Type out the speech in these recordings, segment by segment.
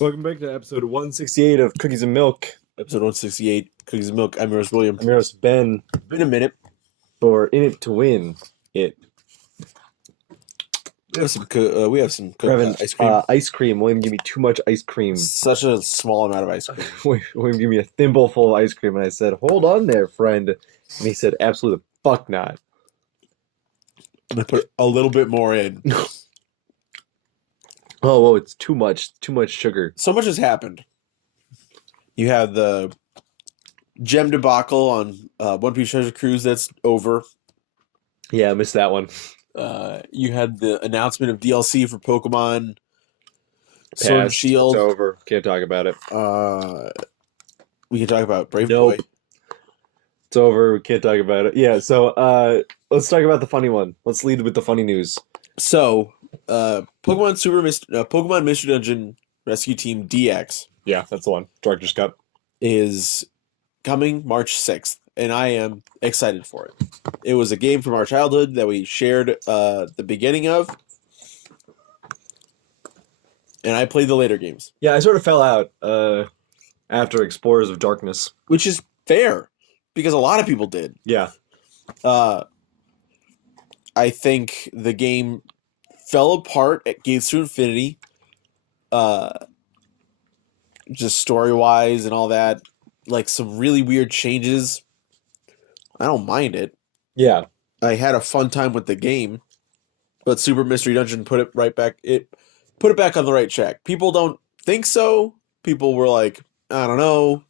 Welcome back to episode 168 of Cookies and Milk. Episode 168, Cookies and Milk. I'm yours, William. I'm your host, Ben. Been a minute. For In It to Win It. We have some Ice cream. Ice cream. William gave me too much ice cream. Such a small amount of ice cream. William gave me a thimble full of ice cream, and I said, "Hold on there, friend." And he said, "Absolutely fuck not." I'm gonna put a little bit more in. Oh, whoa, it's too much sugar. So much has happened. You have the gem debacle on One Piece Treasure Cruise that's over. Yeah, I missed that one. You had the announcement of DLC for Pokemon Sword and Shield. It's over. Can't talk about it. We can talk about Brave Boy. It's over. We can't talk about it. Yeah, so let's talk about the funny one. Let's lead with the funny news. So, Pokemon Mystery Dungeon Rescue Team DX. Yeah, that's the one. Director's Cut is coming March 6th, and I am excited for it. It was a game from our childhood that we shared the beginning of, and I played the later games. Yeah, I sort of fell out after Explorers of Darkness. Which is fair, because a lot of people did. Yeah. I think the game fell apart at Gates to Infinity, just story-wise and all that. Like, some really weird changes. I don't mind it. Yeah. I had a fun time with the game, but Super Mystery Dungeon put it right back. It put it back on the right track. People don't think so. People were like, I don't know.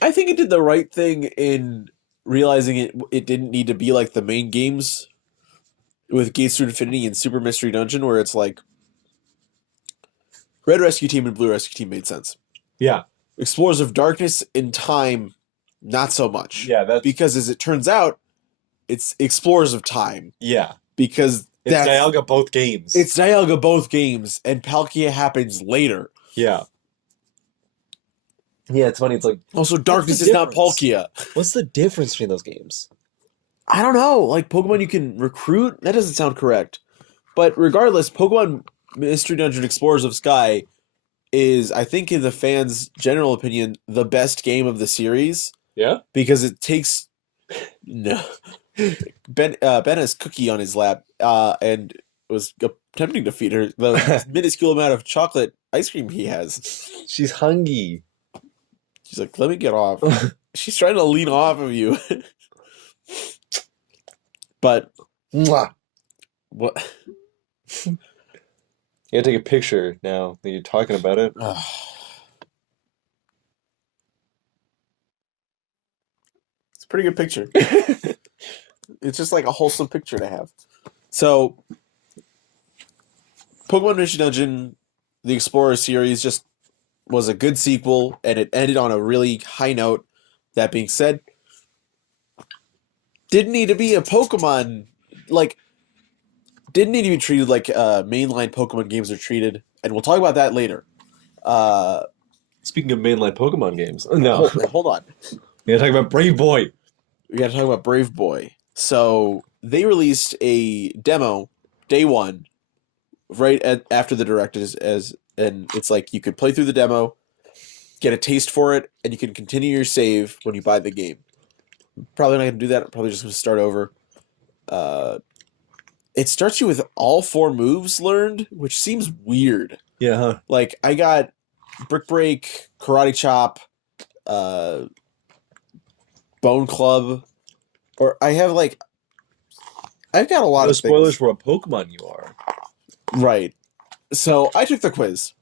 I think it did the right thing in realizing it didn't need to be like the main games with Gates to Infinity and Super Mystery Dungeon, where it's like Red Rescue Team and Blue Rescue Team made sense. Yeah. Explorers of Darkness and Time, not so much. Yeah, that's because as it turns out, it's Explorers of Time. Yeah. Because it's Dialga both games. It's Dialga both games, and Palkia happens later. Yeah. Yeah, it's funny. It's like also Darkness is not Palkia. What's the difference between those games? I don't know. Like Pokemon you can recruit? That doesn't sound correct. But regardless, Pokemon Mystery Dungeon Explorers of Sky is, I think in the fans' general opinion, the best game of the series. Yeah? Because it takes no Ben has Cookie on his lap, and was attempting to feed her the minuscule amount of chocolate ice cream he has. She's hungry. She's like, let me get off. She's trying to lean off of you. But Mwah. What? You gotta take a picture now that you're talking about it. It's a pretty good picture. It's just like a wholesome picture to have. So, Pokemon Mystery Dungeon, the Explorer series, just was a good sequel, and it ended on a really high note. That being said, didn't need to be a Pokemon, didn't need to be treated like mainline Pokemon games are treated, and we'll talk about that later. Speaking of mainline Pokemon games, no. Hold on. We gotta talk about Brave Boy. We gotta talk about Brave Boy. So, they released a demo, day one, right after the direct and it's like you could play through the demo, get a taste for it, and you can continue your save when you buy the game. Probably not going to do that. I'm probably just going to start over. It starts you with all 4 moves learned, which seems weird. Yeah, huh? Like, I got Brick Break, Karate Chop, Bone Club, or I've got a lot of spoilers for what Pokemon you are. Right. So I took the quiz,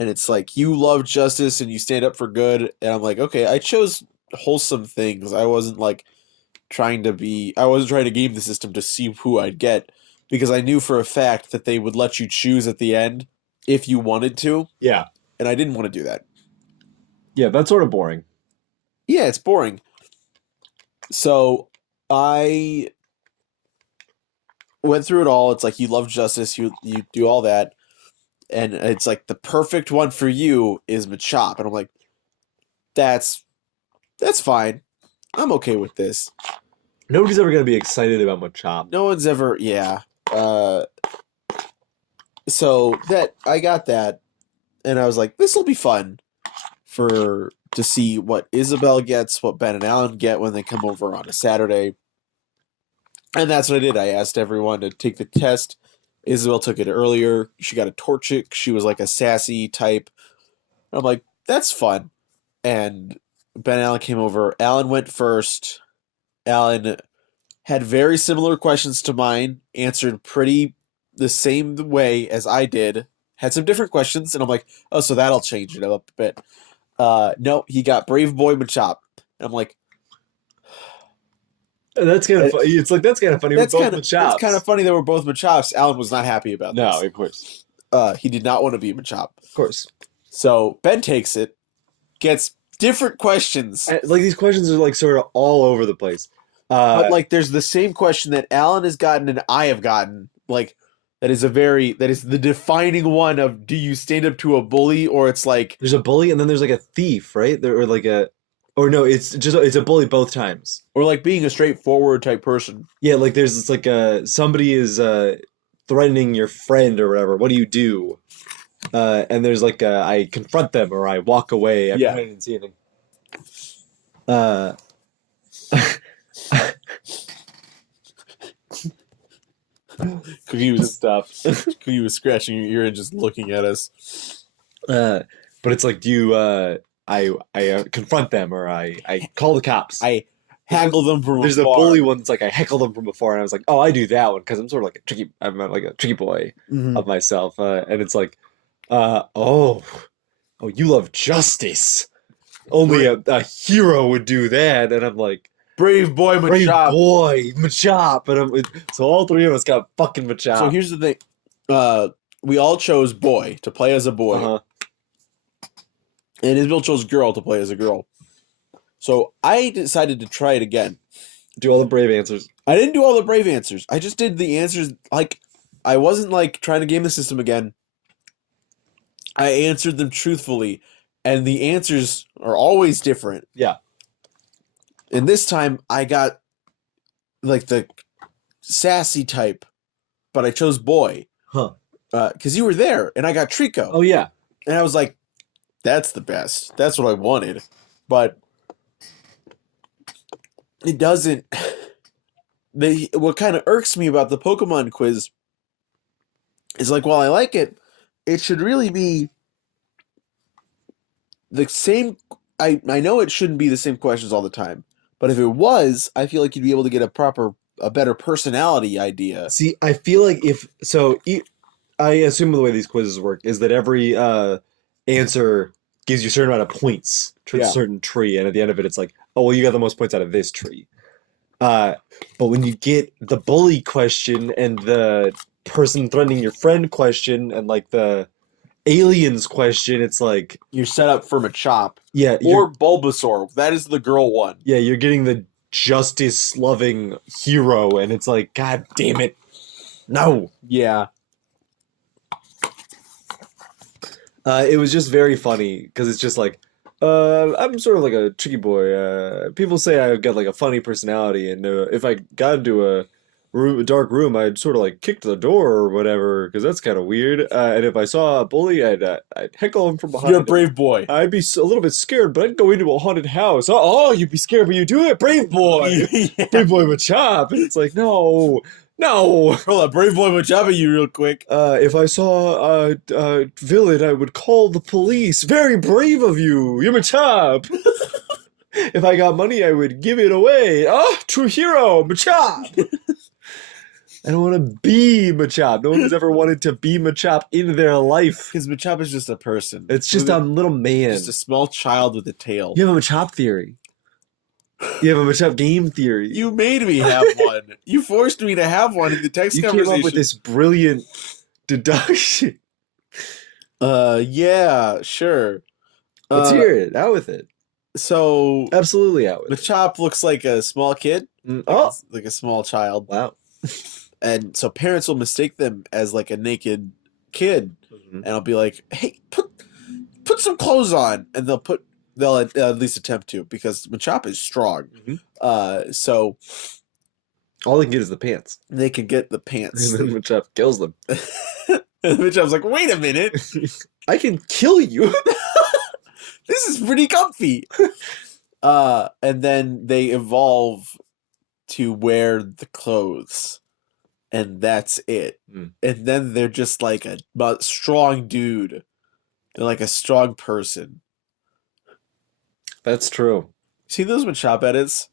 and it's like, you love justice and you stand up for good, and I'm like, okay, I chose wholesome things. I wasn't trying to game the system to see who I'd get, because I knew for a fact that they would let you choose at the end if you wanted to. Yeah. And I didn't want to do that. Yeah, that's sort of boring. Yeah, it's boring. So I went through it all. It's like, you love justice, you do all that. And it's like, the perfect one for you is Machop. And I'm like, that's fine. I'm okay with this. Nobody's ever going to be excited about Machop. No one's ever, yeah. So I got that. and I was like, this will be fun to see what Isabel gets, what Ben and Alan get when they come over on a Saturday. And that's what I did. I asked everyone to take the test. Isabel took it earlier. She got a Torchic. She was like a sassy type. I'm like, that's fun. And Ben and Alan came over. Alan went first. Alan had very similar questions to mine, answered pretty the same way as I did. Had some different questions, and I'm like, oh, so that'll change it up a bit. No, he got Brave Boy Machop. And I'm like, that's kind of funny. It's like, that's kind of funny. We're both Machops. It's kind of funny that we're both Machops. Alan was not happy about this. No, of course. He did not want to be Machop. Of course. So Ben takes it, gets different questions. And, like, these questions are like sort of all over the place. But like, there's the same question that Alan has gotten and I have gotten. Like, that is the defining one of, do you stand up to a bully, or it's like there's a bully and then there's like a thief, right? Or like it's a bully both times. Or like being a straightforward type person. Yeah, like it's like somebody is threatening your friend or whatever. What do you do? And there's like I confront them or I walk away. I didn't see anything. Cookie was stuff. Cookie was scratching your ear and just looking at us. But it's like, do you I confront them or I call the cops. I haggle them from There's afar. the bully one that's like I heckle them from afar, and I was like, oh, I do that one because I'm sort of like I'm like a tricky boy of myself, and it's like, oh, you love justice. Only a hero would do that, and I'm like, Brave boy Machop. Brave boy Machop, and so all three of us got fucking Machop. So here's the thing, we all chose boy to play as a boy, and Isabel chose girl to play as a girl. So I decided to try it again. Do all the brave answers. I didn't do all the brave answers. I just did the answers. Like, I wasn't like trying to game the system again. I answered them truthfully, and the answers are always different. Yeah. And this time I got like the sassy type, but I chose boy. Huh. Because you were there, and I got Trico. Oh, yeah. And I was like, that's the best. That's what I wanted. But it doesn't... What kind of irks me about the Pokemon quiz is like, while I like it, it should really be the same... I know it shouldn't be the same questions all the time. But if it was, I feel like you'd be able to get a better personality idea. See, I feel like I assume the way these quizzes work is that every answer gives you a certain amount of points to a certain tree, and at the end of it, it's like, oh, well, you got the most points out of this tree. But when you get the bully question and the person threatening your friend question and like the aliens question, it's like you're set up for Machop. Yeah. Or Bulbasaur. That is the girl one. Yeah, you're getting the justice-loving hero, and it's like, God damn it. No. Yeah. It was just very funny, because it's just like, I'm sort of like a tricky boy. People say I've got like a funny personality, and if I got into a dark room, I'd sort of like kick the door or whatever, because that's kind of weird. And if I saw a bully, I'd heckle him from behind. You're a brave boy. I'd be a little bit scared, but I'd go into a haunted house. Oh, you'd be scared, but you do it, brave boy. Yeah. Brave boy Machop. And it's like, no. Hold on, brave boy Machop at you real quick. If I saw a villain, I would call the police. Very brave of you. You're Machop. If I got money, I would give it away. Oh, true hero, Machop. I don't want to be Machop. No one's ever wanted to be Machop in their life. Because Machop is just a person. It's just a little man. Just a small child with a tail. You have a Machop theory. You have a Machop game theory. You made me have one. You forced me to have one in the text conversation. You came up with this brilliant deduction. Yeah, sure. Let's hear it. Out with it. So... Absolutely out with it. Machop looks like a small kid. Like a small child. Wow. And so parents will mistake them as like a naked kid. And I'll be like, hey, put some clothes on. And they'll at least attempt to, because Machop is strong. So all they can get is the pants. They can get the pants. And then Machop kills them. And Machop's like, wait a minute. I can kill you. This is pretty comfy. And then they evolve to wear the clothes, and that's it. Mm. And then they're just like a strong dude. They're like a strong person. That's true. See those Machop edits?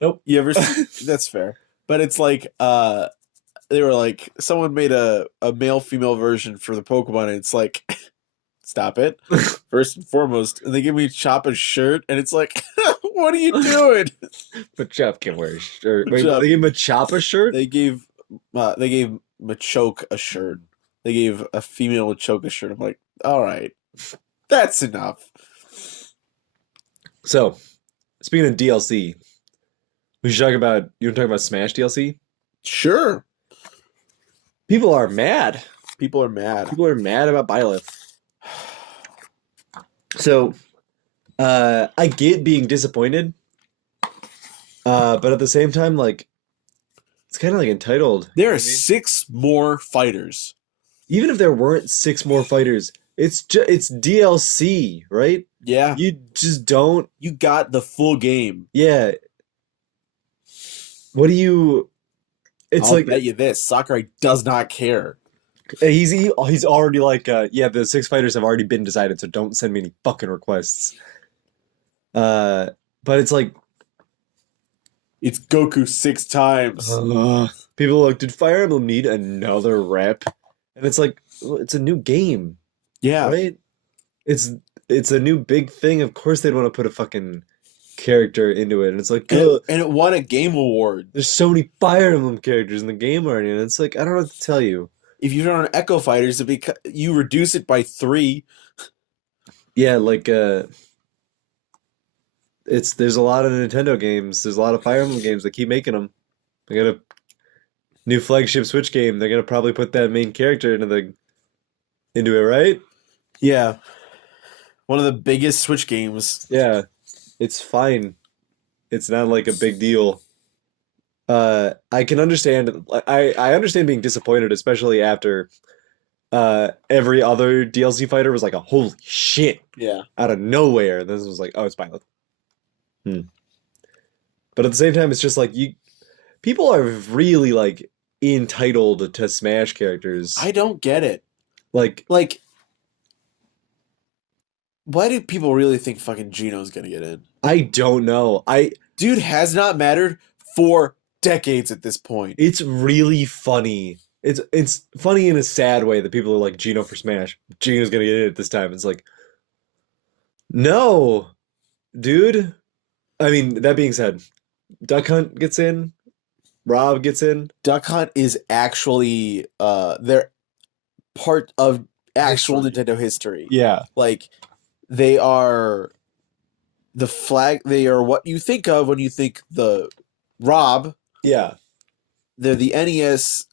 Nope. You ever see? That's fair. But it's like they were like someone made a male female version for the Pokemon, and it's like stop it. First and foremost, and they give me Chop a shirt, and it's like, what are you doing? Machop can wear a shirt. Wait, Machop. they gave Machop a shirt? They gave Machoke a shirt. They gave a female Machoke a shirt. I'm like, all right, that's enough. So, speaking of DLC, we should talk about. You want to talk about Smash DLC? Sure. People are mad. People are mad. People are mad about Byleth. So, I get being disappointed, but at the same time, like, it's kind of like entitled. There are 6 more fighters. Even if there weren't 6 more fighters, it's DLC, right? Yeah. You just don't. You got the full game. Yeah. What do you? It's I'll like bet you this: Sakurai does not care. he's already like yeah, the 6 fighters have already been decided, so don't send me any fucking requests. But it's like It's Goku 6 times. people are like, did Fire Emblem need another rep? And it's like, well, it's a new game, Yeah. right? It's a new big thing. Of course they'd want to put a fucking character into it, and it's like, And it won a game award. there's so many Fire Emblem characters in the game already, and it's like, I don't know what to tell you. If you turn on Echo Fighters, you reduce it by 3. Yeah, like there's a lot of Nintendo games. There's a lot of Fire Emblem games that keep making them. They got a new flagship Switch game. They're gonna probably put that main character into it, right? Yeah. One of the biggest Switch games. Yeah, it's fine. It's not like a big deal. I can understand. I understand being disappointed, especially after every other DLC fighter was like a holy shit Yeah. out of nowhere. This was like, oh, it's Byleth. But at the same time, it's just like people are really like entitled to Smash characters. I don't get it. Like, why do people really think fucking Gino's gonna get in? I don't know. Dude has not mattered for decades at this point. It's really funny. It's funny in a sad way that people are like, Gino for Smash. Gino's gonna get in at this time. It's like, no, dude. I mean, that being said, Duck Hunt gets in. Rob gets in. Duck Hunt is actually they're part of actual Nintendo history. Yeah. Like they are the flag. They are what you think of when you think the Rob. Yeah. They're the NES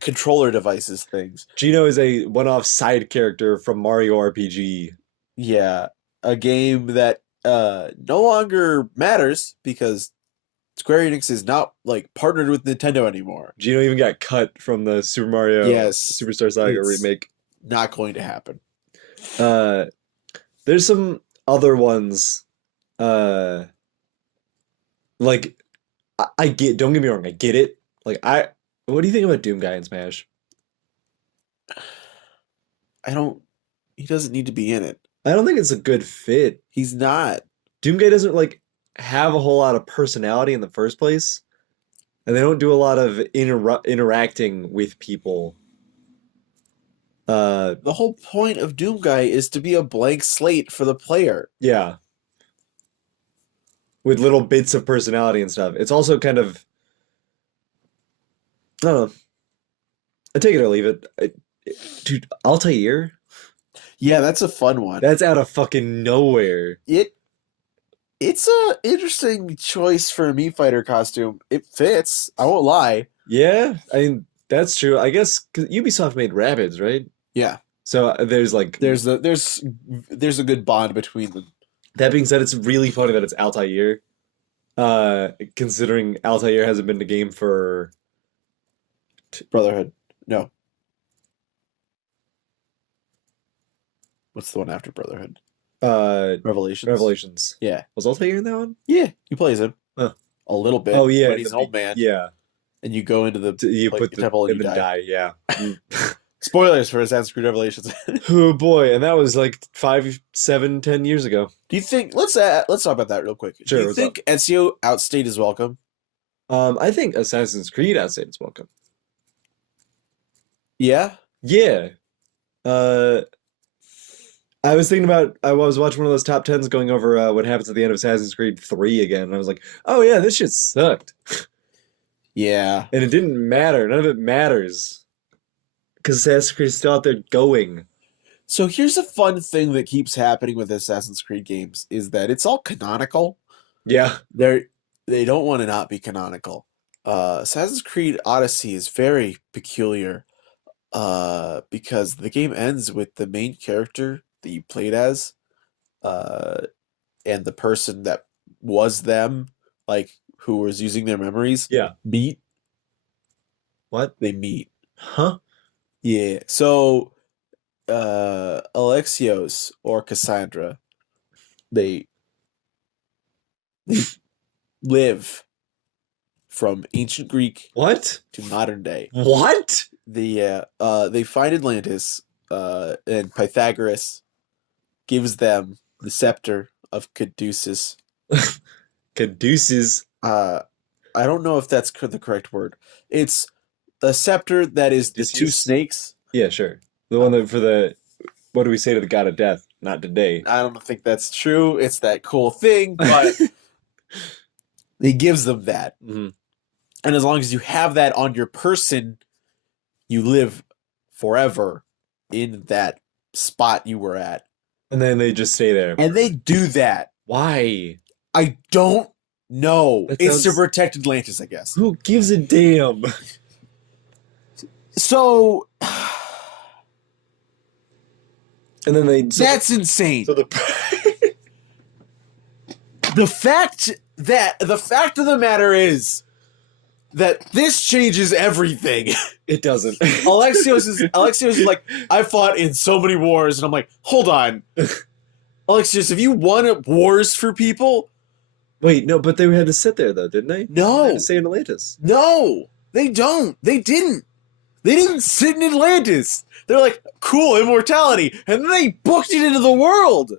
controller devices things. Gino is a one-off side character from Mario RPG. Yeah, a game that no longer matters because Square Enix is not like partnered with Nintendo anymore. Gino even got cut from the Super Mario Superstar Saga It's remake. Not going to happen. There's some other ones. Like I get. Don't get me wrong. I get it. Like what do you think about Doom Guy in Smash? He doesn't need to be in it. I don't think it's a good fit. He's not. Doom Guy doesn't like have a whole lot of personality in the first place, and they don't do a lot of interacting with people. The whole point of Doom Guy is to be a blank slate for the player. Yeah. With little bits of personality and stuff. It's also kind of, I don't know. I take it or leave it. Dude, Altair? Yeah, that's a fun one. That's out of fucking nowhere. It's a interesting choice for a Mii Fighter costume. It fits. I won't lie. Yeah, I mean, that's true. I guess 'cause Ubisoft made Rabbids, right? Yeah. So there's like There's a good bond between them. that being said, it's really funny that it's Altair. Considering Altair hasn't been in the game for Brotherhood. No. What's the one after Brotherhood? Revelations. Revelations. Yeah. Was Altair in that one? Yeah, he plays him. Huh. A little bit. Oh yeah, But he's an old man. Yeah, And you go into the you put the temple and you then die. Yeah. Spoilers for Assassin's Creed Revelations. Oh boy, and that was like 5, 7, 10 years ago. Do you think let's talk about that real quick. Sure, Do you what's think Ezio outstayed his welcome? I think Assassin's Creed outstayed its welcome. Yeah. Yeah. I was thinking about I was watching one of those top tens going over what happens at the end of Assassin's Creed 3 again, and I was like, oh yeah, this shit sucked. Yeah. And it didn't matter. None of it matters. Because Assassin's Creed is still out there going. So here's a fun thing that keeps happening with Assassin's Creed games is that it's all canonical. Yeah. They don't want to not be canonical. Assassin's Creed Odyssey is very peculiar because the game ends with the main character that you played as and the person that was them, like who was using their memories, meet. What? They meet. Huh? Yeah. So Alexios or Cassandra, they live from ancient Greek What? to modern day. What? They find Atlantis, and Pythagoras gives them the scepter of Caduceus. Caduceus. I don't know if that's the correct word. It's a scepter that is the two snakes. Yeah, sure. The one that for the what do we say to the god of death? Not today. I don't think that's true. It's that cool thing, but he gives them that. Mm-hmm. And as long as you have that on your person, you live forever in that spot you were at. And then they just stay there. And they do that. Why? I don't know. It's to sounds... protect Atlantis, I guess. Who gives a damn? So... And then they... That's insane. So the fact of the matter is that this changes everything. It doesn't. Alexios is like, I fought in so many wars, and I'm like, hold on. Alexios, have you won wars for people? Wait, no, but they had to sit there though, didn't they? No. They had to stay in Atlantis. No, they don't. They didn't. They didn't sit in Atlantis. They're like, cool, immortality. And then they booked it into the world.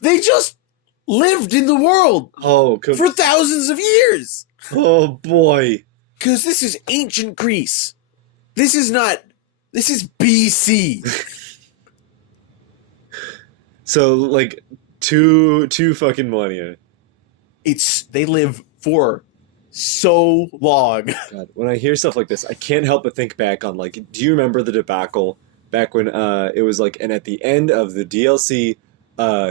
They just lived in the world for thousands of years. Oh, boy. Because this is ancient Greece. This is BC. So, like, two fucking millennia. They live for so long. God, when I hear stuff like this, I can't help but think back on, like, do you remember the debacle back when it was like, and at the end of the DLC,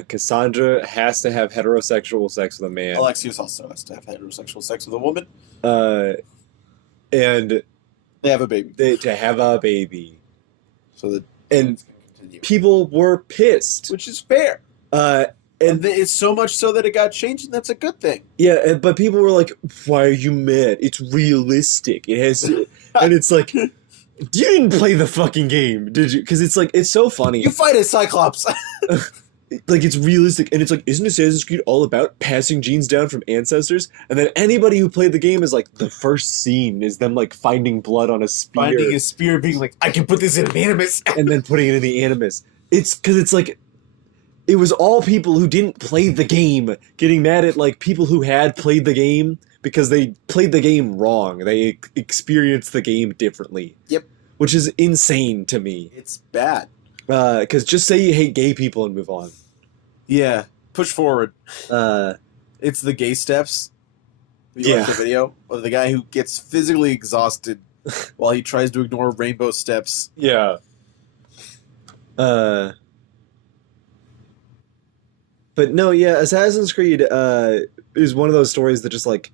Cassandra has to have heterosexual sex with a man. Alexios also has to have heterosexual sex with a woman. And they have a baby. To have a baby. So that and people were pissed, which is fair. And it's so much so that it got changed, and that's a good thing. Yeah, but people were like, "Why are you mad? It's realistic. It has," and it's like, you didn't play the fucking game, did you? Because it's like it's so funny. You fight a Cyclops. Like it's realistic, and it's like, isn't Assassin's Creed all about passing genes down from ancestors? And then anybody who played the game is like, the first scene is them like finding blood on a spear, finding a spear, being like, I can put this in the Animus, and then putting it in the Animus. It's because it's like, it was all people who didn't play the game getting mad at like people who had played the game because they played the game wrong. They experienced the game differently. Yep, which is insane to me. It's bad. Because just say you hate gay people and move on. Yeah, push forward. It's the gay steps. You watch the video of the guy who gets physically exhausted while he tries to ignore rainbow steps. Yeah. But no, yeah, Assassin's Creed is one of those stories that just like,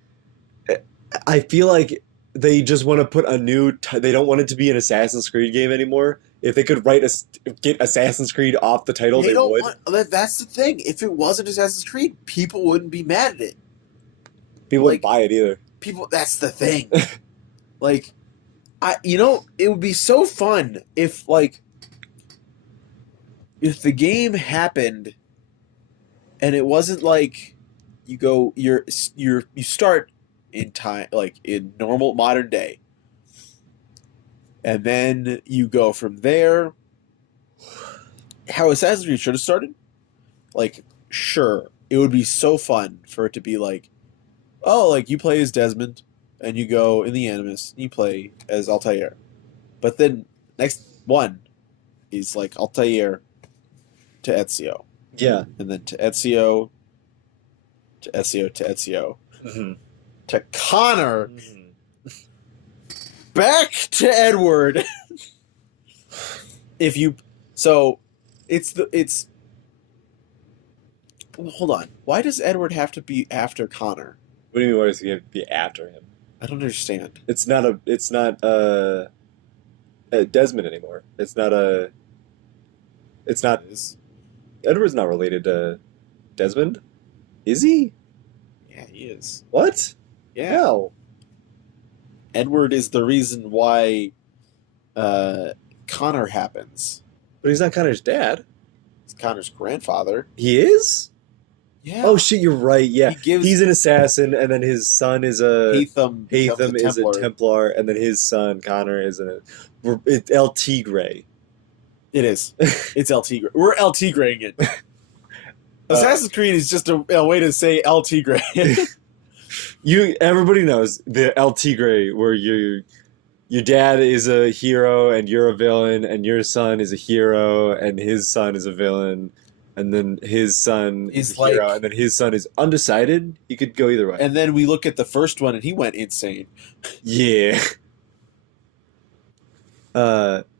I feel like they just want to put a new. They don't want it to be an Assassin's Creed game anymore. If they could get Assassin's Creed off the title, they would. That's the thing. If it wasn't Assassin's Creed, people wouldn't be mad at it. People wouldn't buy it either. That's the thing. Like, it would be so fun if the game happened and it wasn't like you start in time, like in normal modern day, and then you go from there. How Assassin's Creed should have started, like, sure, it would be so fun for it to be like, oh, like you play as Desmond, and you go in the Animus, and you play as Altair, but then next one is like Altair to Ezio, Yeah. and then to Ezio, to Ezio, to Ezio, Mm-hmm. to Connor, Mm-hmm. back to Edward. Hold on. Why does Edward have to be after Connor? What do you mean? Why does he have to be after him? I don't understand. It's not Desmond anymore. It's not. Edward's not related to Desmond. Is he? Yeah, he is. What? Yeah. No. Edward is the reason why Connor happens. But he's not Connor's dad. It's Connor's grandfather. He is? Yeah. Oh shit, you're right. Yeah. He's an assassin, and then his son is a Hatham is a Templar, and then his son Connor is El Tigre. It is. It's El Tigre. We're El Tigreing it. Assassin's Creed is just a way to say El Tigre. Everybody knows the El Tigre, where your dad is a hero and you're a villain, and your son is a hero and his son is a villain, and then his son is a hero, and then his son is undecided. He could go either way. And then we look at the first one, and he went insane. Yeah.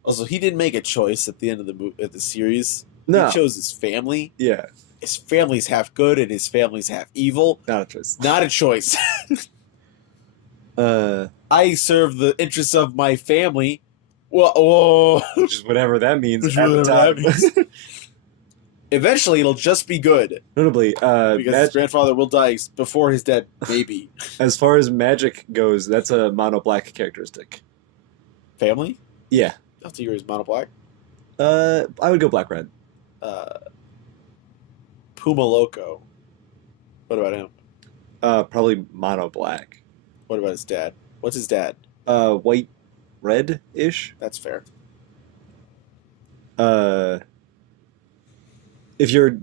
Also, he didn't make a choice at the end of the series. No. He chose his family. Yeah. His family's half good and his family's half evil. Not a choice. Not a choice. I serve the interests of my family. Whoa. Which is whatever that means at the time. Eventually, it'll just be good. Notably, because his grandfather will die before his dad, maybe. As far as magic goes, that's a mono black characteristic. Family? Yeah. El Tigre is mono black? I would go black red. Puma Loco. What about him? Probably mono black. What about his dad? What's his dad? White red ish. That's fair. If you're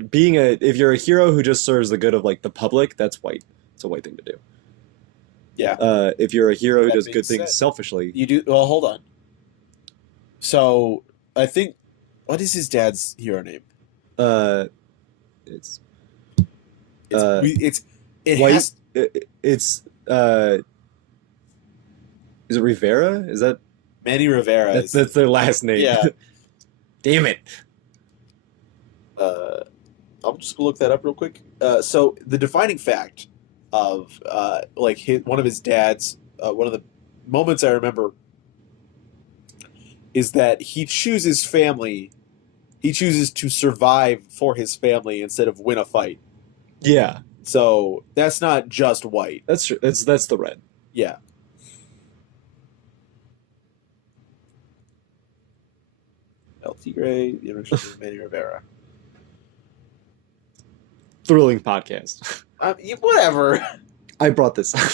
a hero who just serves the good of like the public, that's white. It's a white thing to do. Yeah. If you're a hero who That does being good things said, selfishly, You do. Well, hold on. So I think, what is his dad's hero name? it's It white. has. Is it Rivera? Is that Manny Rivera. that's their last name? Yeah. Damn it. I'm just gonna look that up real quick. So the defining fact of one of his dad's one of the moments I remember is that he chooses family. He chooses to survive for his family instead of win a fight. Yeah, So that's not just white. that's true. That's the red. Yeah. El Tigre, the invention of Manny Rivera. Thrilling podcast. Whatever. I brought this up.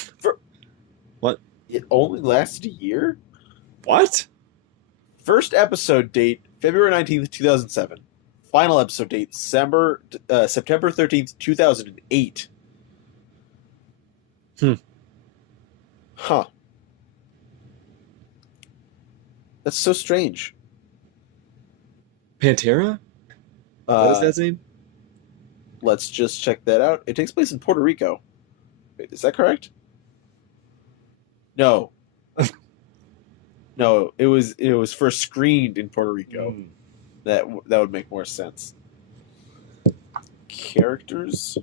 What? It only lasted a year? What? First episode date, February 19th, 2007. Final episode date, September 13th, 2008. Huh. That's so strange. Pantera? What is that name? Let's just check that out. It takes place in Puerto Rico. Wait, is that correct? No. No, it was first screened in Puerto Rico. Mm. That would make more sense. Characters?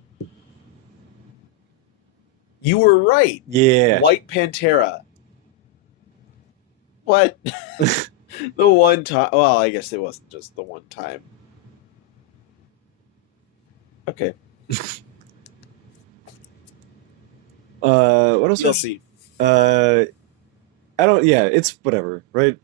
You were right. Yeah. White Pantera. What? The one time. Well, I guess it wasn't just the one time. Okay. What else? DLC. I don't. Yeah, it's whatever, right?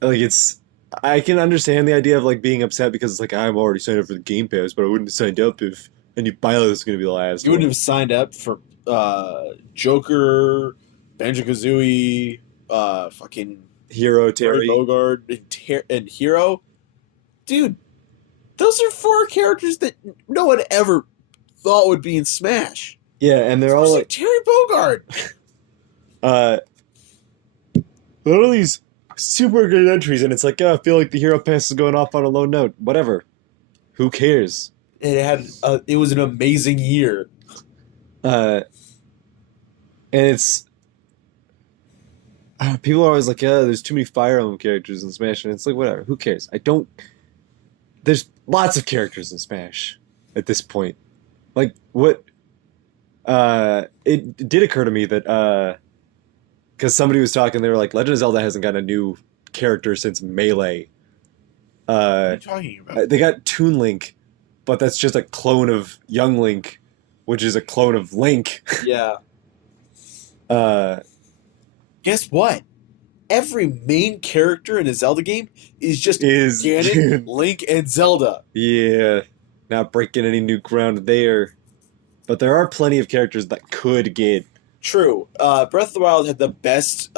Like it's. I can understand the idea of like being upset because it's like I'm already signed up for the Game Pass, but I wouldn't have signed up if any pilot is going to be the last You wouldn't one. have signed up for Joker, Banjo-Kazooie, fucking Hero Terry Terry. Bogard, and Hero. Dude, those are 4 characters that no one ever thought would be in Smash. Yeah, and they're all Especially like, Terry Bogard. uh, what are these super good entries? And it's like, I feel like the Hero Pass is going off on a low note. Whatever. Who cares? It was an amazing year. And it's people are always like, yeah, there's too many Fire Emblem characters in Smash, and it's like, whatever. Who cares? I don't. There's lots of characters in Smash at this point. Like what? It did occur to me that because somebody was talking, they were like, Legend of Zelda hasn't gotten a new character since Melee. What are you talking about? They got Toon Link, but that's just a clone of Young Link, which is a clone of Link. Yeah. Uh, Guess what? Every main character in a Zelda game is just is Ganon, Link, and Zelda. Yeah, not breaking any new ground there. But there are plenty of characters that could get. True. Breath of the Wild had the best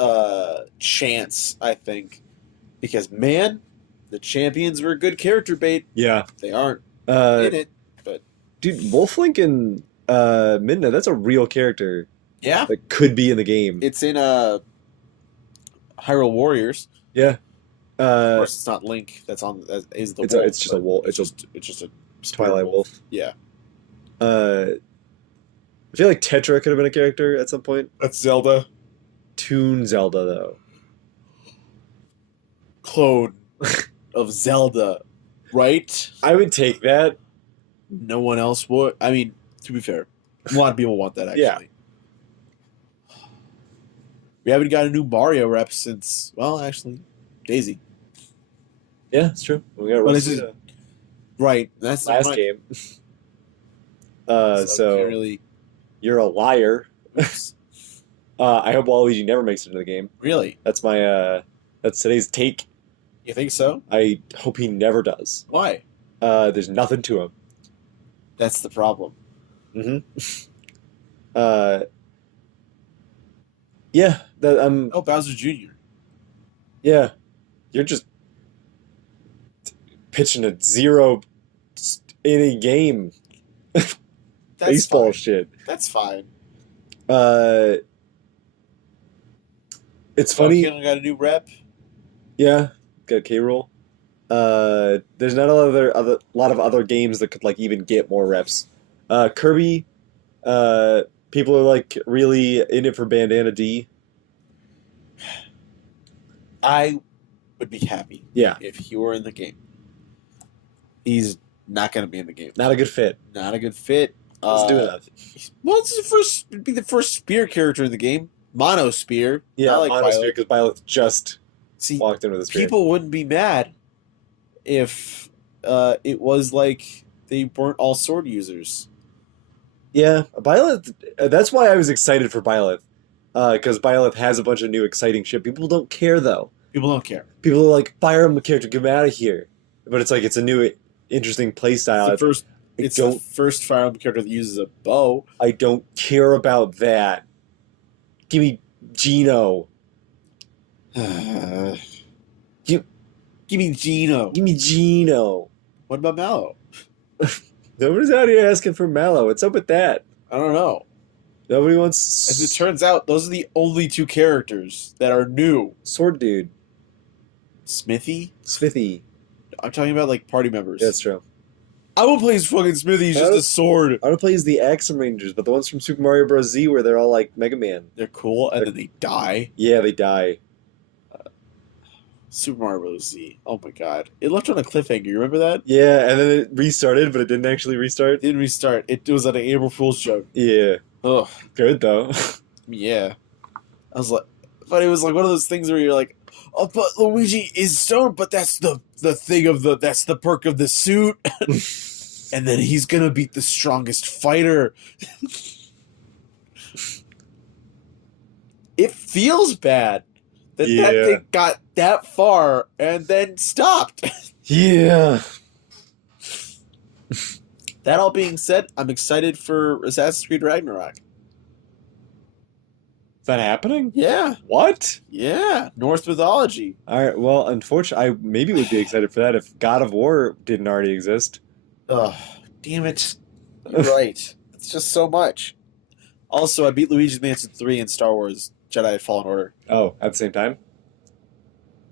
chance, I think, because man, the champions were good character bait. Yeah. They aren't in it, but Dude, Wolflink and Midna, that's a real character yeah, that could be in the game. it's in Hyrule Warriors. Yeah. Of course, it's not Link. That's on. That is the It's wolf, just a but wolf. It's just a Twilight Wolf. Yeah, I feel like Tetra could have been a character at some point. that's Zelda. Toon Zelda, though. Clone of Zelda, right? I would take that. No one else would. I mean, to be fair, a lot of people want that. Actually, Yeah. We haven't got a new Mario rep since. Well, actually, Daisy. Yeah, it's true. We got But this Rosita Right. That's the last point. game. So So can't really. you're a liar. I hope Waluigi never makes it into the game. Really? That's my that's today's take. You think so? I hope he never does. Why? There's nothing to him. That's the problem. Mm-hmm. Yeah, that Oh, Bowser Jr. yeah. You're just pitching a 0 inning game. That's Baseball fine. shit. That's fine. It's funny. Funny. Got a new rep. Yeah, got K-Rool. There's not a lot of other games that could like even get more reps. Kirby, people are like really in it for Bandana D. I would be happy Yeah, if he were in the game. He's not going to be in the game. not a good fit. Not a good fit. Let's do it. Well, it'd be the first spear character in the game. Mono spear. Yeah, I like Monosphere Violet. because Byleth just See, walked in with a spear. people wouldn't be mad if it was like they weren't all sword users. Yeah, Byleth. That's why I was excited for Byleth, because Byleth has a bunch of new exciting shit. People don't care though. People don't care. People are like, fire him a character, get him out of here. But it's like it's a new, interesting playstyle. It's the first Fire Emblem character that uses a bow. I don't care about that. Give me Gino. Give me Gino. Give me Gino. What about Mallow? Nobody's out here asking for Mallow. What's up with that? I don't know. Nobody wants As it turns out, those are the only 2 characters that are new. Sword Dude. Smithy? Smithy. I'm talking about like party members. That's true. I won't play as fucking Smithy. He's just a sword. I want to play as the Axum Rangers, but the ones from Super Mario Bros. Z where they're all like Mega Man. They're cool, and then they die. Yeah, they die. Super Mario Bros. Z. Oh my god. It left on a cliffhanger. You remember that? Yeah, and then it restarted, but it didn't actually restart. It didn't restart. It was like an April Fool's joke. Yeah. Ugh. Good, though. Yeah. I was like, but it was like one of those things where you're like, oh, but Luigi is stoned, but that's the thing of that's the perk of the suit. And then he's gonna beat the strongest fighter. It feels bad. that Yeah. thing got that far and then stopped. Yeah. That all being said, I'm excited for Assassin's Creed Ragnarok. Is that happening? Yeah. What? Yeah. Norse mythology. All right. Well, unfortunately, I maybe would be excited for that if God of War didn't already exist. Oh, damn it. You're right. It's just so much. Also, I beat Luigi's Mansion 3 in Star Wars Jedi Fallen Order. Oh, at the same time?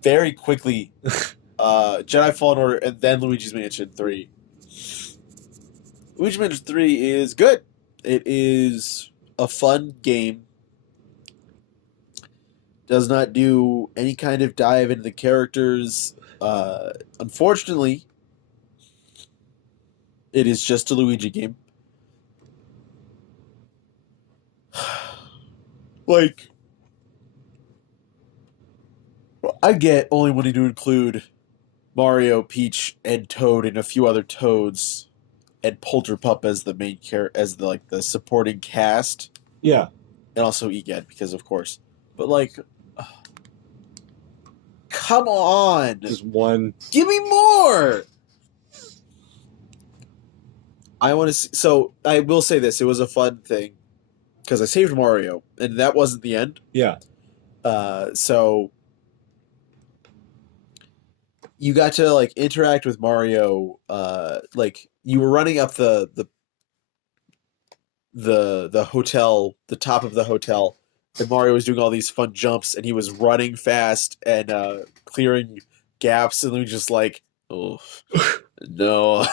Very quickly. Jedi Fallen Order and then Luigi's Mansion 3. Luigi's Mansion 3 is good. It is a fun game. Does not do any kind of dive into the characters. Unfortunately, it is just a Luigi game. Like, I get only wanting to include Mario, Peach, and Toad, and a few other Toads, and Polterpup as the main as the supporting cast, Yeah. and also Egad because of course. But like, come on, Just one. give me more. I want to see. So I will say this: it was a fun thing because I saved Mario, and that wasn't the end. Yeah. So you got to like interact with Mario. Like you were running up the hotel, the top of the hotel, and Mario was doing all these fun jumps, and he was running fast and clearing gaps, and we were just like, oh no.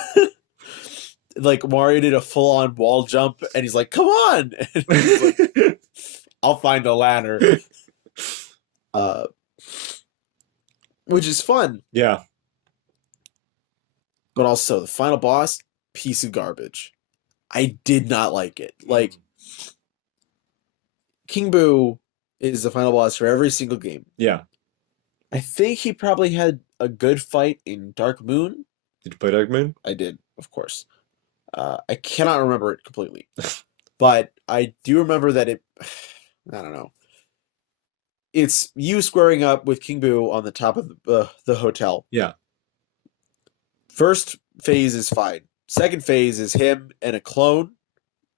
Like Mario did a full on wall jump, and he's like, "Come on!" And he's like, I'll find a ladder. Which is fun. Yeah. But also the final boss, piece of garbage. I did not like it. Like King Boo is the final boss for every single game. Yeah. I think he probably had a good fight in Dark Moon. Did you play Dark Moon? I did, of course. I cannot remember it completely. But I do remember that it I don't know. It's you squaring up with King Boo on the top of the hotel. Yeah. First phase is fine. Second phase is him and a clone.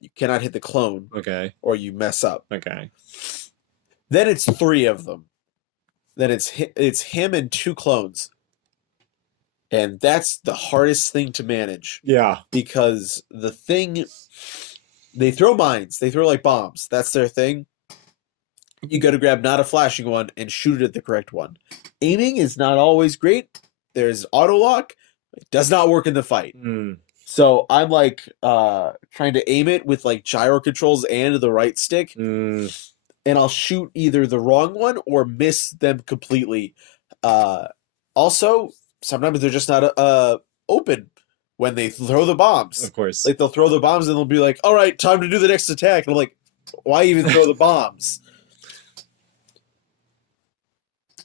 You cannot hit the clone. Okay. Or you mess up. Okay. Then it's 3 of them. Then it's him and 2 clones. And that's the hardest thing to manage. Yeah. Because the thing... They throw mines. They throw like bombs. That's their thing. You got to grab not a flashing one and shoot it at the correct one. Aiming is not always great. There's auto lock. It does not work in the fight. Mm. So I'm like trying to aim it with like gyro controls and the right stick. Mm. And I'll shoot either the wrong one or miss them completely. Also, sometimes they're just not open when they throw the bombs. Of course. Like they'll throw the bombs and they'll be like, all right, time to do the next attack. And I'm like, why even throw the bombs?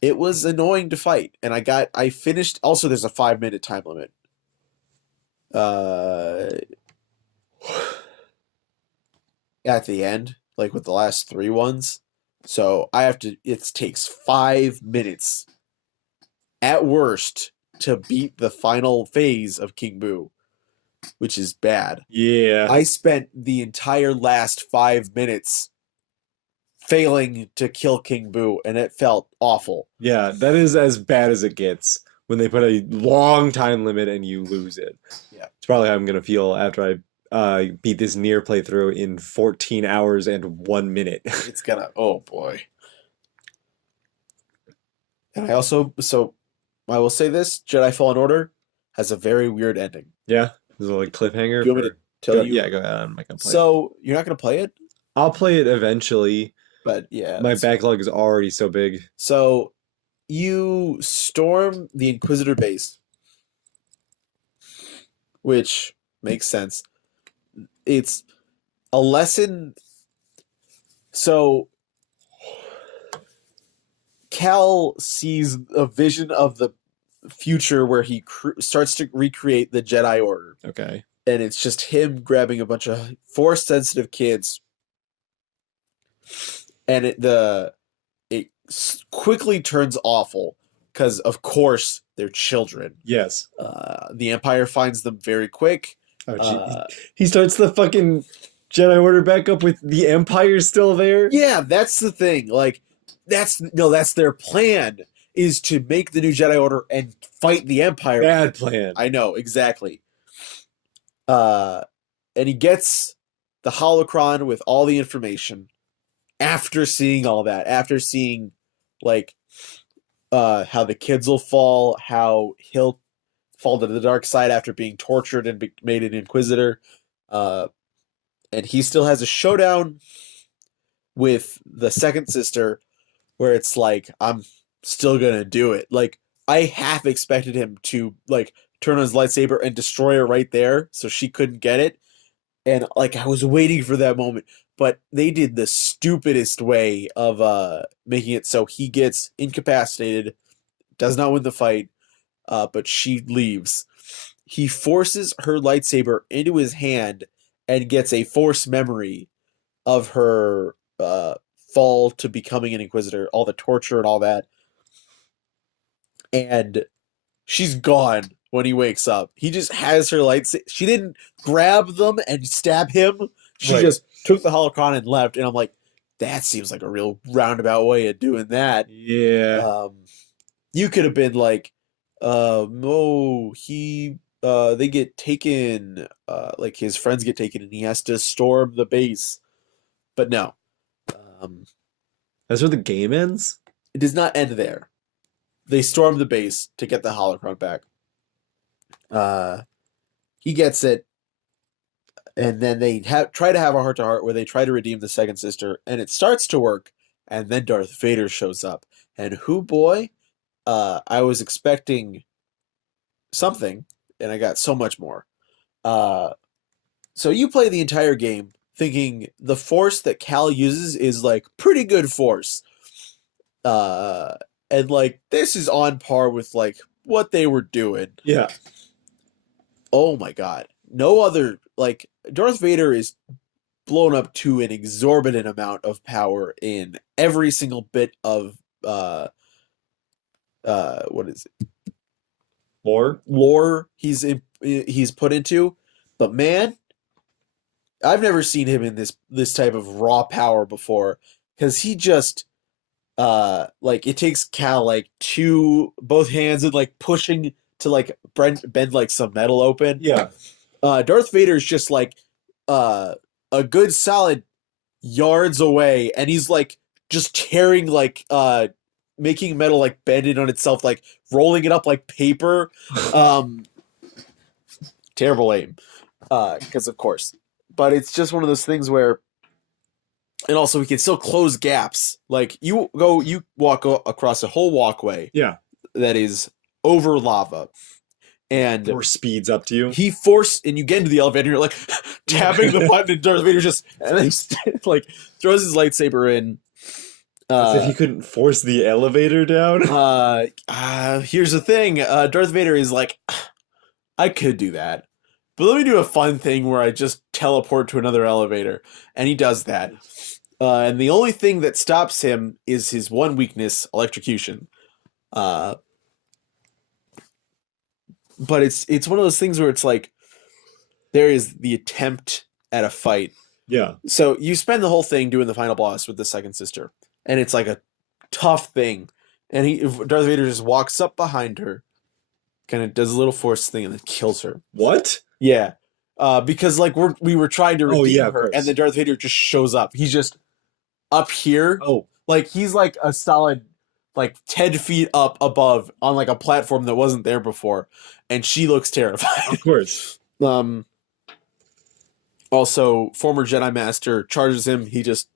It was annoying to fight. And I finished. Also, there's a 5-minute time limit. At the end, like with the last 3 ones. So it takes 5 minutes at worst to beat the final phase of King Boo, which is bad. Yeah. I spent the entire last 5 minutes failing to kill King Boo, and it felt awful. Yeah, that is as bad as it gets when they put a long time limit and you lose it. Yeah. It's probably how I'm going to feel after I beat this near playthrough in 14 hours and 1 minute. It's gonna, oh boy. And I will say this, Jedi Fallen Order has a very weird ending. Yeah? There's a like cliffhanger. Do you want me to tell you? Yeah, go ahead. I'm not going to play it. So, you're not going to play it? I'll play it eventually. But yeah. My backlog is already so big. So, you storm the Inquisitor base, which makes sense. It's a lesson. So, Cal sees a vision of the future where he starts to recreate the Jedi Order. Okay. And it's just him grabbing a bunch of Force-sensitive kids. And it quickly turns awful because, of course, they're children. Yes. The Empire finds them very quick. Oh, gee. He starts the fucking Jedi Order back up with the Empire still there. Yeah, that's the thing. Like, that's their plan, is to make the new Jedi Order and fight the Empire. Bad plan. I know, exactly. And he gets the holocron with all the information after seeing all that, after seeing, like, how the kids will fall, how he'll fall to the dark side after being tortured and made an Inquisitor. And he still has a showdown with the second sister where it's like, I'm still gonna do it. Like, I half expected him to, like, turn on his lightsaber and destroy her right there so she couldn't get it. And, like, I was waiting for that moment. But they did the stupidest way of making it so he gets incapacitated, does not win the fight, but she leaves. He forces her lightsaber into his hand and gets a force memory of her fall to becoming an Inquisitor, all the torture and all that. And she's gone when he wakes up. He just has her lightsaber. She didn't grab them and stab him. She just took the holocron and left. And I'm like, that seems like a real roundabout way of doing that. Yeah. You could have been like, no, they get taken, like his friends get taken and he has to storm the base. But no. That's where the game ends? It does not end there. They storm the base to get the holocron back. He gets it, and then they try to have a heart-to-heart where they try to redeem the second sister, and it starts to work, and then Darth Vader shows up. And boy, I was expecting something, and I got so much more. So you play the entire game thinking the force that Cal uses is, like, pretty good force. And, like, this is on par with, like, what they were doing. Yeah. Oh my god. No other, like, Darth Vader is blown up to an exorbitant amount of power in every single bit of, what is it? Lore he's put into. But man, I've never seen him in this type of raw power before, because he just, like, it takes Cal, like, both hands and, like, pushing to, like, bend like some metal open. Yeah. Darth Vader's just, like, a good solid yards away, and he's, like, just tearing, like, making metal, like, bend it on itself, like, rolling it up like paper. Terrible aim. Because of course. But it's just one of those things where, and also we can still close gaps. Like, you walk across a whole walkway. Yeah. That is over lava. And or speeds up to you. And you get into the elevator, you're like tapping the button, and Darth Vader just, and then he like throws his lightsaber in. As if he couldn't force the elevator down. Here's the thing. Darth Vader is like, I could do that, but let me do a fun thing where I just teleport to another elevator. And he does that. And the only thing that stops him is his one weakness, electrocution. But it's one of those things where it's like, there is the attempt at a fight. Yeah. So you spend the whole thing doing the final boss with the second sister, and it's like a tough thing. And Darth Vader just walks up behind her, kind of does a little force thing, and then kills her. What? Yeah. Because like we were trying to redeem her, and then Darth Vader just shows up. He's just up here. Oh. Like he's like a solid like 10 feet up above on like a platform that wasn't there before, and she looks terrified. Of course. Also, former Jedi Master charges him. He just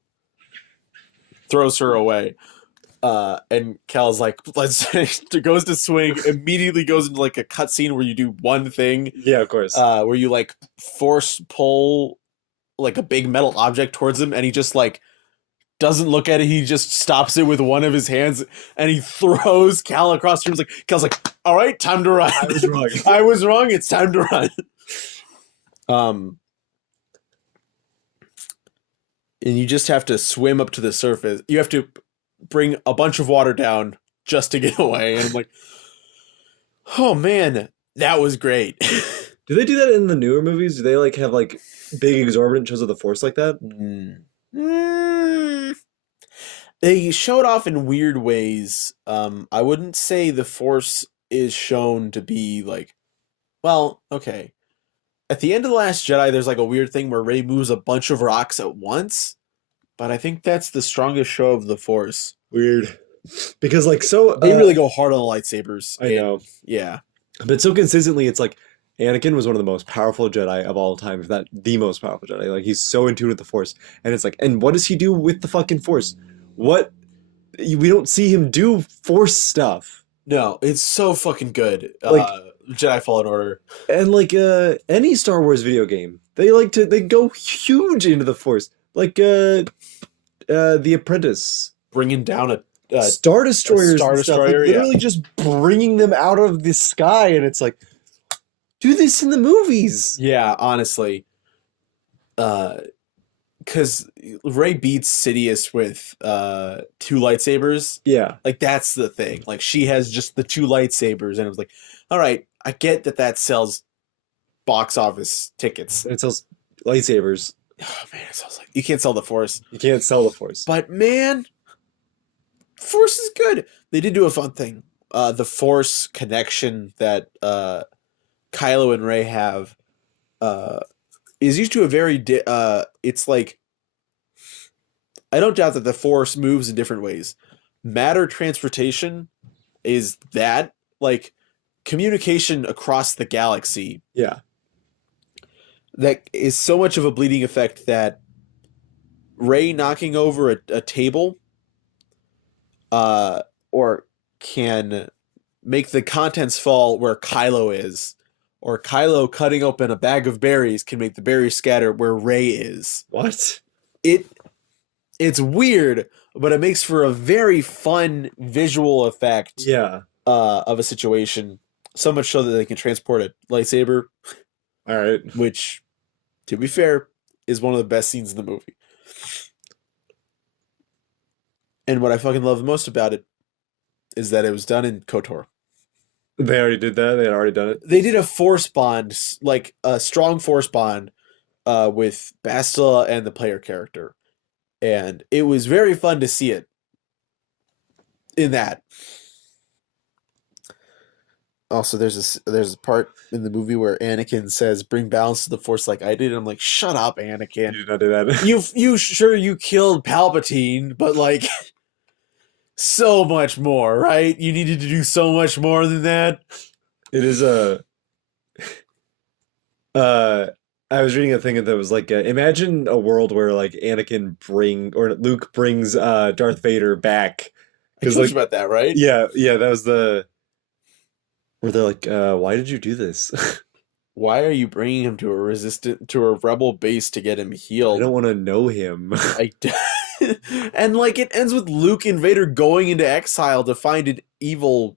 throws her away. And Cal's like, goes to swing, immediately goes into like a cutscene where you do one thing. Yeah, of course. Where you like force pull like a big metal object towards him, and he just like doesn't look at it. He just stops it with one of his hands, and he throws Cal across the room. Cal's like, all right, time to run. I was wrong. I was wrong. It's time to run. And you just have to swim up to the surface. You have to bring a bunch of water down just to get away. And I'm like, oh man, that was great. Do they do that in the newer movies? Do they like have like big exorbitant shows of the Force like that? They show it off in weird ways. I wouldn't say the Force is shown to be like, well, okay. At the end of The Last Jedi, there's like a weird thing where Rey moves a bunch of rocks at once, but I think that's the strongest show of the Force. Weird. Because like so They really go hard on the lightsabers. I know. Yeah. But so consistently it's like Anakin was one of the most powerful Jedi of all time, if not the most powerful Jedi. Like he's so in tune with the Force. And it's like, and what does he do with the fucking Force? What we don't see him do Force stuff. No, it's so fucking good. Like Jedi Fallen Order. And like any Star Wars video game, they go huge into the Force. Like The Apprentice. Bringing down a Star Destroyers, Star and stuff. Destroyer, Like, literally just bringing them out of the sky, and it's like, do this in the movies. Yeah, honestly, because Rey beats Sidious with 2 lightsabers. Yeah, Like that's the thing. Like she has just the 2 lightsabers, and it was like, all right, I get that sells box office tickets. and it sells lightsabers. Oh man, it sells like you can't sell the Force, You can't sell the Force. but man, Force is good. They did do a fun thing. The Force connection that Kylo and Rey have is used to a very it's like, I don't doubt that the Force moves in different ways. Matter transportation is that, like, communication across the galaxy. Yeah, That is so much of a bleeding effect that Rey knocking over a table or can make the contents fall where Kylo is, or Kylo cutting open a bag of berries can make the berries scatter where Rey is. what? It's weird, but it makes for a very fun visual effect Yeah. of a situation. So much so that they can transport a lightsaber, All right. which, to be fair, is one of the best scenes in the movie. And what I fucking love the most about it is that it was done in KOTOR. They already did that. They had already done it. They did a force bond, like a strong force bond, with Bastila and the player character, and it was very fun to see it in that. Also, there's a part in the movie where Anakin says, "Bring balance to the Force like I did." And I'm like, "Shut up, Anakin! You did not do that. You killed Palpatine, but like." So much more, right? You needed to do so much more than that. It is a. I was reading a thing that was like, imagine a world where like Luke brings Darth Vader back. I told Like, you about that, right? yeah, that was where they're like, why did you do this? Why are you bringing him to a rebel base to get him healed? I don't want to know him. And like it ends with Luke and Vader going into exile to find an evil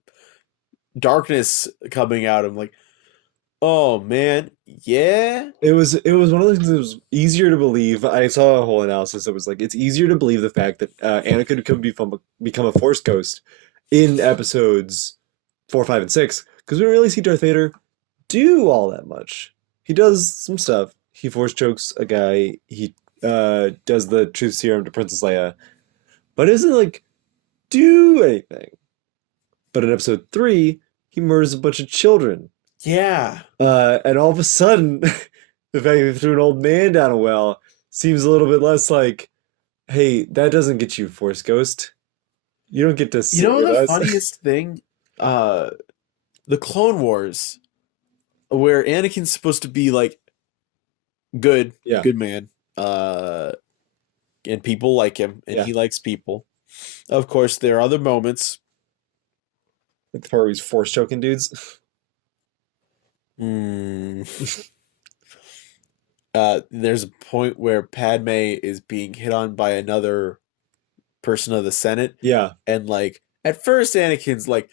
darkness coming out. I'm like, oh man, yeah. It was one of those things that was easier to believe. I saw a whole analysis that was like, it's easier to believe the fact that Anakin could become a Force ghost in episodes 4, 5, and 6, because we don't really see Darth Vader do all that much. He does some stuff. He Force chokes a guy. He does the truth serum to Princess Leia, but doesn't like do anything. But in episode 3, he murders a bunch of children. Yeah. And all of a sudden, the fact that they threw an old man down a well seems a little bit less like, hey, that doesn't get you Force Ghost. You don't get to sit You know with the us. funniest thing? The Clone Wars, where Anakin's supposed to be like good man, and people like him, and he likes people. Of course, there are other moments. Like the part where he's Force choking dudes. There's a point where Padme is being hit on by another person of the Senate. Yeah. And like at first Anakin's like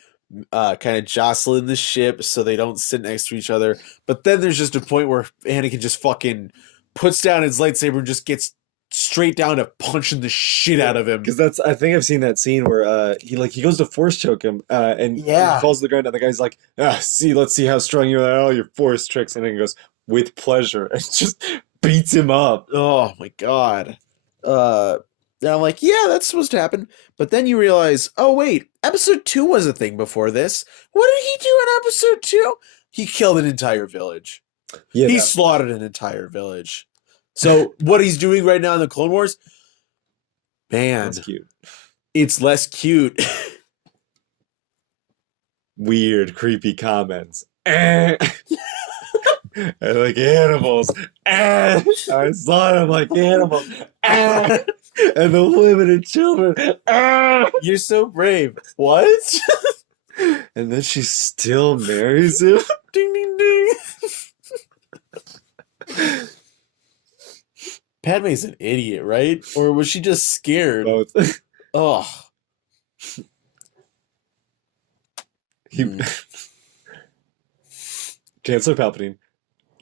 kind of jostling the ship so they don't sit next to each other. But then there's just a point where Anakin just fucking puts down his lightsaber and just gets straight down to punching the shit out of him. Because I think I've seen that scene where he goes to force choke him and he falls to the ground and the guy's like, let's see how strong you are, all your force tricks, and then he goes, with pleasure, and just beats him up. Oh my god. And I'm like, yeah, that's supposed to happen. But then you realize, oh wait, episode 2 was a thing before this. What did he do in episode 2? He killed an entire village. Yeah, he slaughtered an entire village. So what he's doing right now in the Clone Wars, man, that's cute. It's less cute. Weird, creepy comments. I like animals. I slaughter them like animals. And the women and children. You're so brave. What? And then she still marries him. Ding, ding, ding. Padme's an idiot, right? Or was she just scared? Both. Oh. Chancellor Palpatine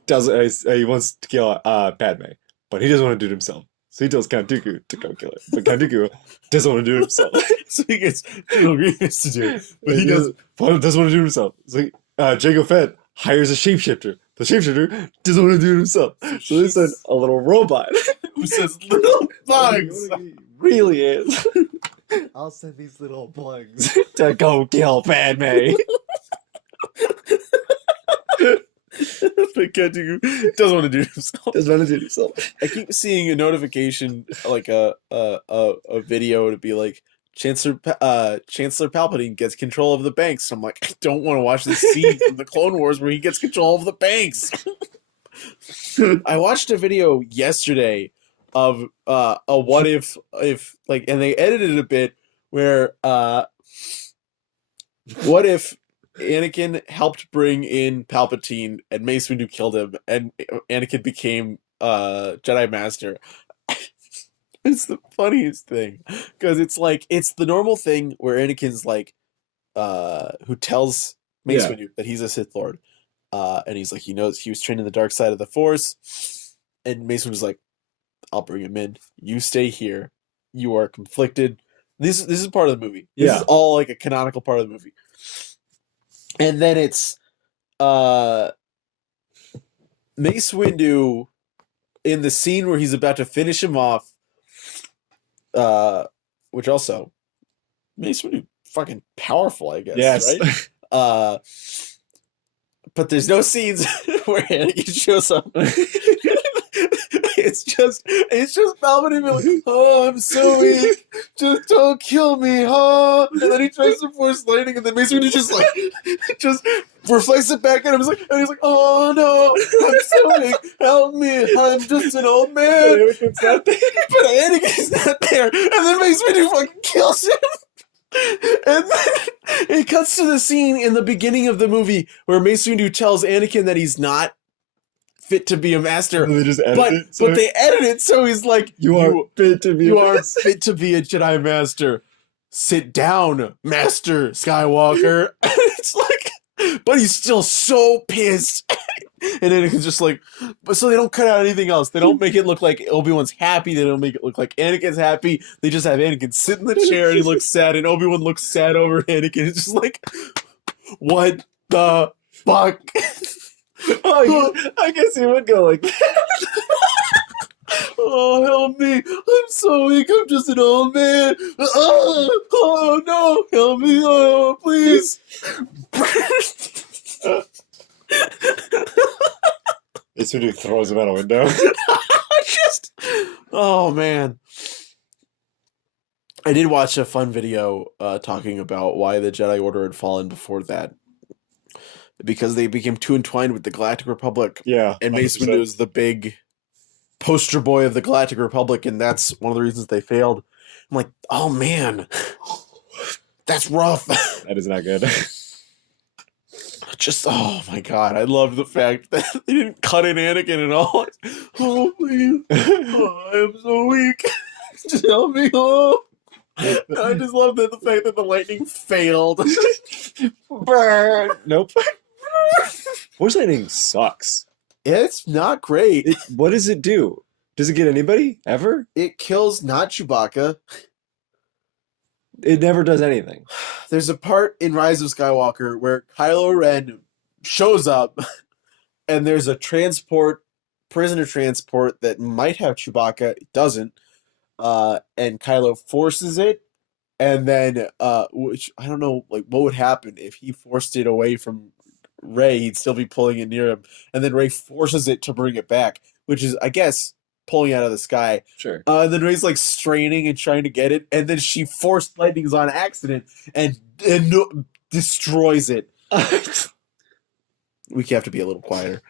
he wants to kill Padme, but he doesn't want to do it himself. So he tells Count Dooku to go kill her. But Count Dooku doesn't want to do it himself. So he gets General Grievous to do it. But he doesn't want to do it himself. So Jango Fett hires a shapeshifter. The shapeshifter doesn't want to do it himself. So they send a little robot who says little bugs. He really is. I'll send these little bugs to go kill Padme. But Count Dooku doesn't want to do it himself. Doesn't want to do it himself. I keep seeing a notification, like a video to be like, Chancellor Palpatine gets control of the banks. I'm like, I don't want to watch this scene from the Clone Wars where he gets control of the banks. I watched a video yesterday of a what if like, and they edited it a bit where what if Anakin helped bring in Palpatine and Mace Windu killed him and Anakin became Jedi Master. It's the funniest thing because it's like it's the normal thing where Anakin's like who tells Mace Windu that he's a Sith Lord, and he's like, he knows he was trained in the dark side of the Force, and Mace Windu's like, I'll bring him in, you stay here, you are conflicted. This is part of the movie. This is all like a canonical part of the movie. And then it's Mace Windu in the scene where he's about to finish him off, which also Mace Windu fucking powerful, I guess. Yes. Right? But there's no scenes where Anakin shows up. It's just Palpatine being like, oh, I'm so weak. Just don't kill me, huh? And then he tries to force lightning, and then Mace Windu just reflects it back at him. And he's like, oh no, I'm so weak. Help me. I'm just an old man. Anakin's not there. But Anakin's not there. And then Mace Windu fucking kills him. And then it cuts to the scene in the beginning of the movie where Mace Windu tells Anakin that he's not fit to be a master. They just edit it, but they edit it so he's like, you are fit to be a Jedi Master. Sit down, Master Skywalker. It's like, but he's still so pissed. And Anakin's just like, but so they don't cut out anything else. They don't make it look like Obi-Wan's happy. They don't make it look like Anakin's happy. They just have Anakin sit in the chair and he looks sad, and Obi-Wan looks sad over Anakin. It's just like, what the fuck? Oh, I guess he would go like that. Oh, help me. I'm so weak. I'm just an old man. Oh no. Help me. Oh, please. It's when he throws him out a window. Oh, man. I did watch a fun video talking about why the Jedi Order had fallen before that. Because they became too entwined with the Galactic Republic. Yeah. And Mace Windu is the big poster boy of the Galactic Republic, and that's one of the reasons they failed. I'm like, oh man, that's rough. That is not good. Just, oh my god, I love the fact that they didn't cut in Anakin at all. Oh, please. Oh, I am so weak. Just help me. Oh. I just love that the fact that the lightning failed. Burn. Nope. Force lightning sucks. It's not great. What does it do? Does it get anybody ever? It kills not Chewbacca. It never does anything. There's a part in Rise of Skywalker where Kylo Ren shows up, and there's a prisoner transport that might have Chewbacca. It doesn't. And Kylo forces it, and then which I don't know, like what would happen if he forced it away from Rey? He'd still be pulling it near him, and then Rey forces it to bring it back, which is, I guess, pulling out of the sky. Sure. And then Rey's like straining and trying to get it, and then she forced lightnings on accident and destroys it. We have to be a little quieter.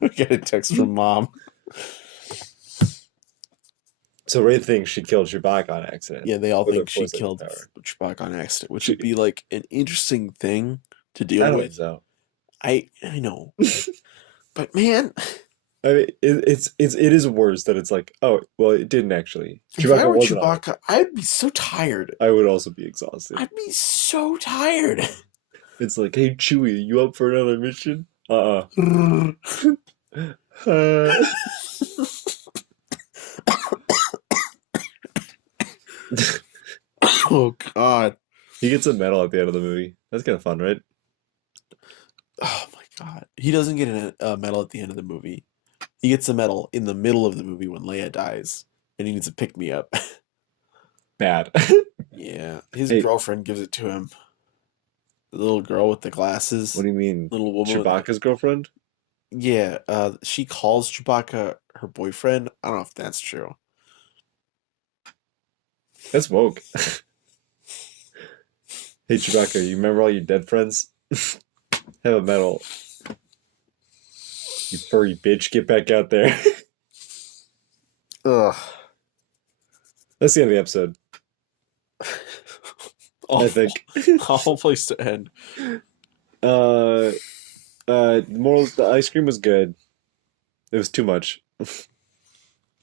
We get a text from Mom. So Rey thinks she killed Chewbacca on accident. Yeah, they all With think her she force killed power. Chewbacca on accident, which would be like an interesting thing to deal I don't with. think so. I know, but man, I mean, it is worse that it's like, oh, well, it didn't actually. if I were wasn't on it. Chewbacca, I'd be so tired. I would also be exhausted. I'd be so tired. It's like, hey, Chewie, you up for another mission? Oh God. He gets a medal at the end of the movie. That's kind of fun, right? Oh my God. He doesn't get a medal at the end of the movie. He gets a medal in the middle of the movie when Leia dies, and he needs to pick me up. Bad. Yeah, his Hey. girlfriend gives it to him. The little girl with the glasses. What do you mean? Little woman. Chewbacca's girlfriend? Yeah, she calls Chewbacca her boyfriend. I don't know if that's true. That's woke. Hey, Chewbacca, you remember all your dead friends? Have a medal. You furry bitch, get back out there. Ugh. That's the end of the episode, I think. Awful place to end. Morals, the ice cream was good. It was too much.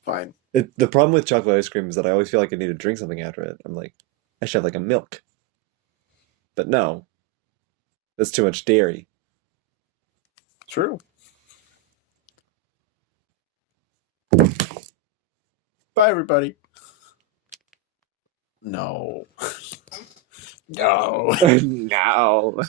Fine. The problem with chocolate ice cream is that I always feel like I need to drink something after it. I'm like, I should have like a milk. But no. That's too much dairy. True. Bye, everybody. No. No. No.